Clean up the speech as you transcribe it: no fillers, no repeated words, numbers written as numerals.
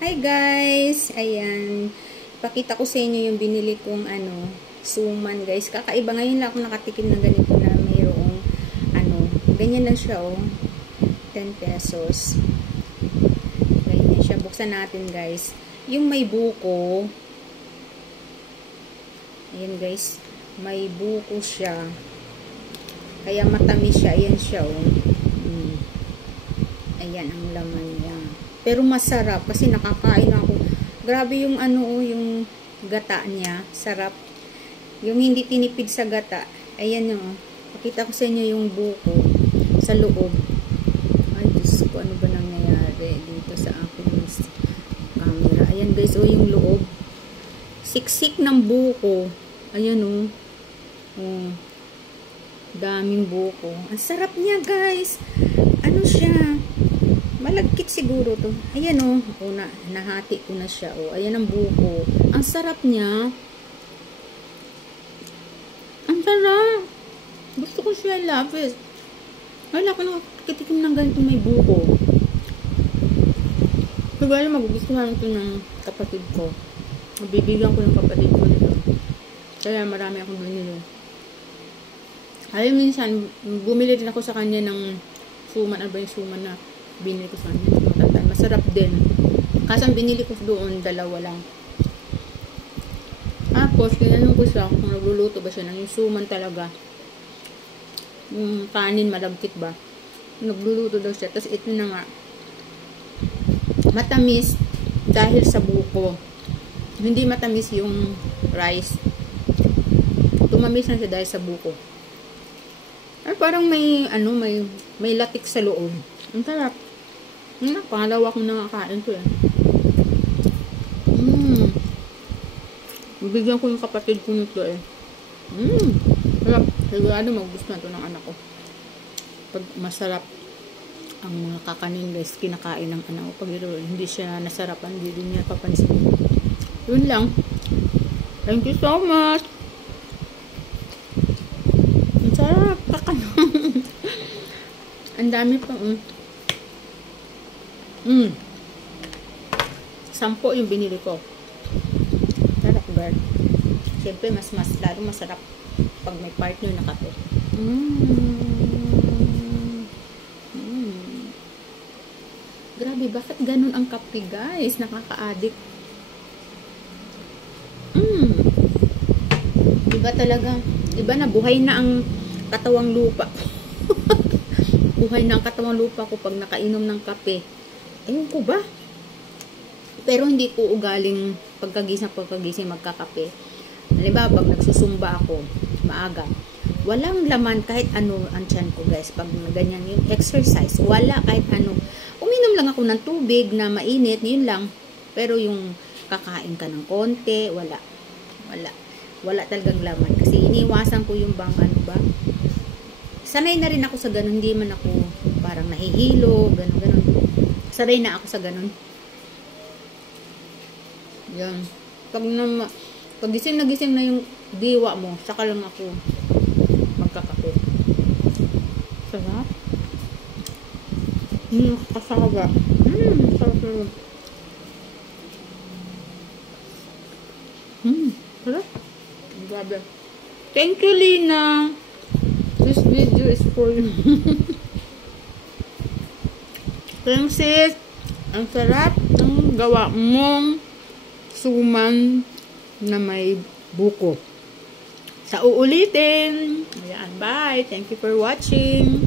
Hi guys! Ayan. Pakita ko sa inyo yung binili kong suman guys. Kakaiba ngayon lang ako nakatikim ng ganito na mayroong ganyan lang siya 10 pesos. Ganyan siya. Buksan natin guys. Yung may buko. Ayan guys. May buko siya. Kaya matamis siya. Ayan siya Ayan ang laman niya. Pero masarap kasi nakakain ako. Grabe yung yung gata niya. Sarap. Yung hindi tinipid sa gata. Ayan yung, pakita ko sa inyo yung buko sa loob. Ay, Diyos ko, ano ba nangyayari dito sa aking camera. Ayan guys, yung loob. Siksik ng buko. Ayan daming buko. Ang sarap niya guys. Ano siya? Malagkit siguro to. Ayan nahati ko na siya ayan ang buko. Ang sarap niya. Ang sarap. Gusto ko siya labis. Wala ko nakakitikim ng ganito may buko. Siguro magugustuhan ito ng kapatid ko. Bibigyan ko ng kapatid ko nito. Kaya marami akong binili. Ayun, minsan bumili din ako sa kanya ng suman. Ano ba yung suman na binili ko sa kanya? Masarap din. Kasi ang binili ko doon, dalawa lang. Tapos, tinanong ko siya kung nagluluto ba siya ng yung suman talaga. Yung kanin, malagkit ba? Nagluluto daw siya. Tapos, ito na nga. Matamis dahil sa buko. Hindi matamis yung rice. Tumamis na siya dahil sa buko. Ay, parang may latik sa loob. Ang sarap. Pangalawa kong nakakain ko yan. Bibigyan ko yung kapatid ko nito Sarap. Sigurado magugustuhan ito ng anak ko. Pag masarap ang mga kakanin guys, kinakain ng anak ko. Pag hindi siya nasarapan, hindi din niya papansin. Yun lang. Thank you so much. Ang sarap. Ang dami pa. 10 yung binili ko. Sarap girl. Siyempre mas lalo masarap pag may partner na kape. Grabe, bakit ganun ang kape guys? Nakaka-addict. Iba talaga. Iba na, buhay na ang katawang lupa. Buhay na ang katawang lupa ko pag nakainom ng kape. Ewan ko ba? Pero hindi ko ugaling pagkagising magkakape. Halimbawa, pag nagsusumba ako, maaga, walang laman kahit ano ang tiyan ko guys. Pag ganyan yung exercise, wala kahit ano. Uminom lang ako ng tubig na mainit, yun lang. Pero yung kakain ka ng konti, wala talagang laman. Kasi iniwasan ko yung bang sanay na rin ako sa ganun. Hindi man ako parang nahihilo, ganun. Sanay na ako sa ganun. Yan. Pag gising na yung diwa mo, saka lang ako magkakape. Sarap. Kasaba. Sarap. Sarap. Grabe. Thank you, Lina. This video is for you. Thanks, sis. Ang sarap ng gawa mong suman na may buko. Sa uulitin. Ayan, bye. Thank you for watching.